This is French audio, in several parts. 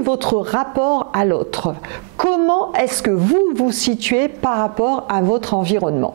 est votre rapport à l'autre? Comment est-ce que vous vous situez par rapport à votre environnement?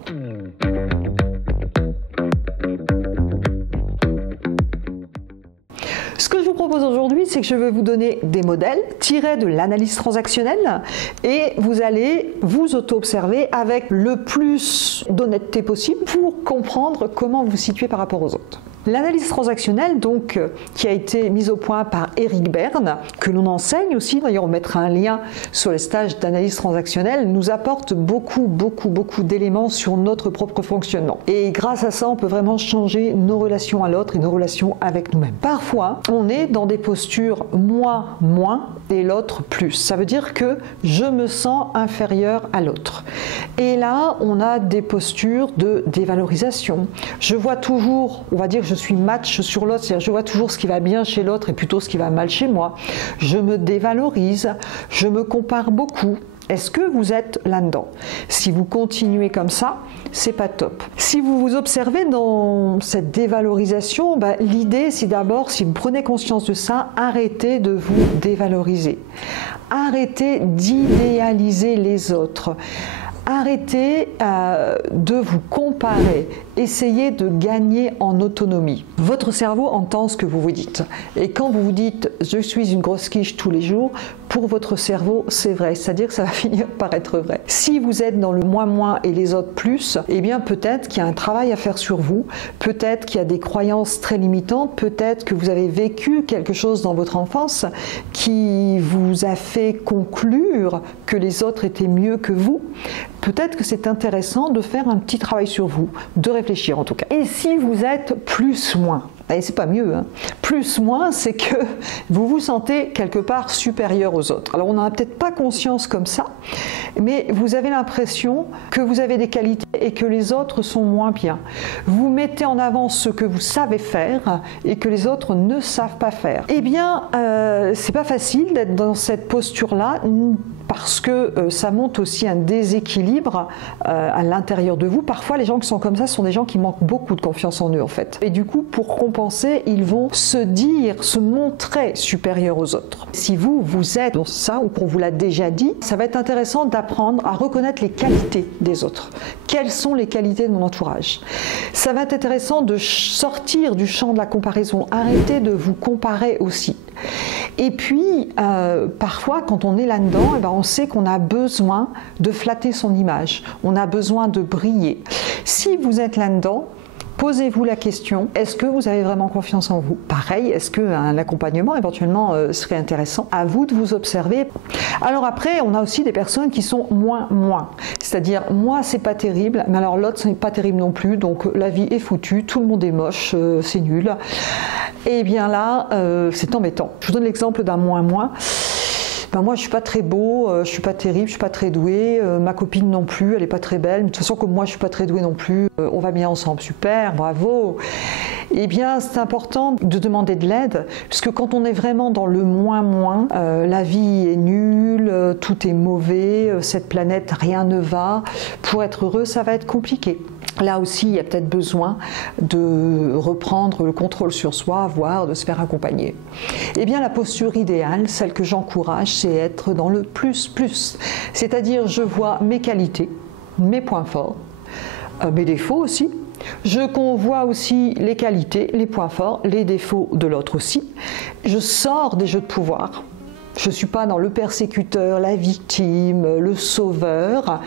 Ce que je vous propose aujourd'hui, c'est que je vais vous donner des modèles tirés de l'analyse transactionnelle et vous allez vous auto-observer avec le plus d'honnêteté possible pour comprendre comment vous vous situez par rapport aux autres. L'analyse transactionnelle, donc, qui a été mise au point par Eric Berne, que l'on enseigne aussi, d'ailleurs on mettra un lien sur les stages d'analyse transactionnelle, nous apporte beaucoup d'éléments sur notre propre fonctionnement. Et grâce à ça, on peut vraiment changer nos relations à l'autre et nos relations avec nous-mêmes. Parfois, on est dans des postures moi moins et l'autre plus. Ça veut dire que je me sens inférieur à l'autre. Et là, on a des postures de dévalorisation. Je vois toujours, on va dire, je suis match sur l'autre, c'est-à-dire je vois toujours ce qui va bien chez l'autre et plutôt ce qui va mal chez moi. Je me dévalorise, je me compare beaucoup. Est-ce que vous êtes là-dedans? Si vous continuez comme ça, c'est pas top. Si vous vous observez dans cette dévalorisation, l'idée c'est d'abord, si vous prenez conscience de ça, arrêtez de vous dévaloriser. Arrêtez d'idéaliser les autres. Arrêtez de vous comparer, essayez de gagner en autonomie. Votre cerveau entend ce que vous vous dites. Et quand vous vous dites « je suis une grosse quiche tous les jours », pour votre cerveau, c'est vrai, c'est-à-dire que ça va finir par être vrai. Si vous êtes dans le moins et les autres plus, eh bien peut-être qu'il y a un travail à faire sur vous, peut-être qu'il y a des croyances très limitantes, peut-être que vous avez vécu quelque chose dans votre enfance qui vous a fait conclure que les autres étaient mieux que vous. Peut-être que c'est intéressant de faire un petit travail sur vous, de réfléchir en tout cas. Et si vous êtes plus-moins, et c'est pas mieux, hein. Plus-moins, c'est que vous vous sentez quelque part supérieur aux autres. Alors on n'en a peut-être pas conscience comme ça, mais vous avez l'impression que vous avez des qualités et que les autres sont moins bien. Vous mettez en avant ce que vous savez faire et que les autres ne savent pas faire. Eh bien, c'est pas facile d'être dans cette posture-là, parce que ça montre aussi un déséquilibre à l'intérieur de vous. Parfois, les gens qui sont comme ça sont des gens qui manquent beaucoup de confiance en eux, en fait. Et du coup, pour compenser, ils vont se montrer supérieurs aux autres. Si vous êtes dans ça, ou qu'on vous l'a déjà dit, ça va être intéressant d'apprendre à reconnaître les qualités des autres. Quelles sont les qualités de mon entourage? Ça va être intéressant de sortir du champ de la comparaison. Arrêtez de vous comparer aussi. Et puis, parfois, quand on est là-dedans, on sait qu'on a besoin de flatter son image. On a besoin de briller. Si vous êtes là-dedans, posez-vous la question, est-ce que vous avez vraiment confiance en vous? Pareil, est-ce qu'un accompagnement éventuellement serait intéressant? À vous de vous observer. Alors après, on a aussi des personnes qui sont moins. C'est-à-dire, moi c'est pas terrible, mais alors l'autre c'est pas terrible non plus, donc la vie est foutue, tout le monde est moche, c'est nul. Et bien là, c'est embêtant. Je vous donne l'exemple d'un moins. Moi je suis pas très beau, je suis pas terrible, je suis pas très doué, ma copine non plus, elle est pas très belle, mais de toute façon comme moi je suis pas très doué non plus, on va bien ensemble, super, bravo. Eh bien c'est important de demander de l'aide, puisque quand on est vraiment dans le moins, la vie est nulle, tout est mauvais, cette planète rien ne va, pour être heureux ça va être compliqué. Là aussi, il y a peut-être besoin de reprendre le contrôle sur soi, voire de se faire accompagner. Eh bien, la posture idéale, celle que j'encourage, c'est être dans le plus. C'est-à-dire, je vois mes qualités, mes points forts, mes défauts aussi. Je convois aussi les qualités, les points forts, les défauts de l'autre aussi. Je sors des jeux de pouvoir. Je ne suis pas dans le persécuteur, la victime, le sauveur.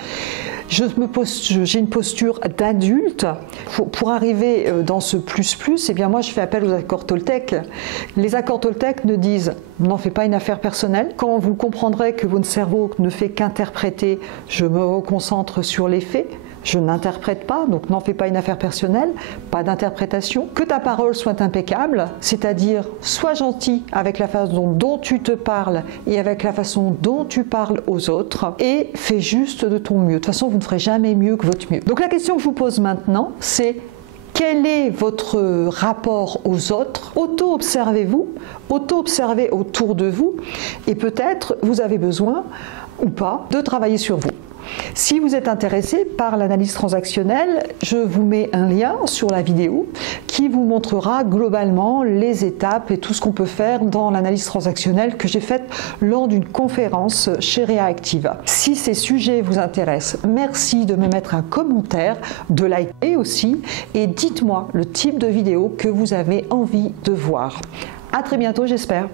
J'ai une posture d'adulte. Pour arriver dans ce plus, eh bien moi je fais appel aux accords Toltec. Les accords Toltec nous disent n'en fais pas une affaire personnelle. Quand vous comprendrez que votre cerveau ne fait qu'interpréter, je me reconcentre sur les faits. Je n'interprète pas, donc n'en fais pas une affaire personnelle, pas d'interprétation. Que ta parole soit impeccable, c'est-à-dire sois gentil avec la façon dont tu te parles et avec la façon dont tu parles aux autres, et fais juste de ton mieux. De toute façon, vous ne ferez jamais mieux que votre mieux. Donc la question que je vous pose maintenant, c'est quel est votre rapport aux autres? Auto-observez-vous, auto-observez autour de vous, et peut-être vous avez besoin, ou pas, de travailler sur vous. Si vous êtes intéressé par l'analyse transactionnelle, je vous mets un lien sur la vidéo qui vous montrera globalement les étapes et tout ce qu'on peut faire dans l'analyse transactionnelle que j'ai faite lors d'une conférence chez Reactive. Si ces sujets vous intéressent, merci de me mettre un commentaire, de liker aussi, et dites-moi le type de vidéo que vous avez envie de voir. À très bientôt, j'espère.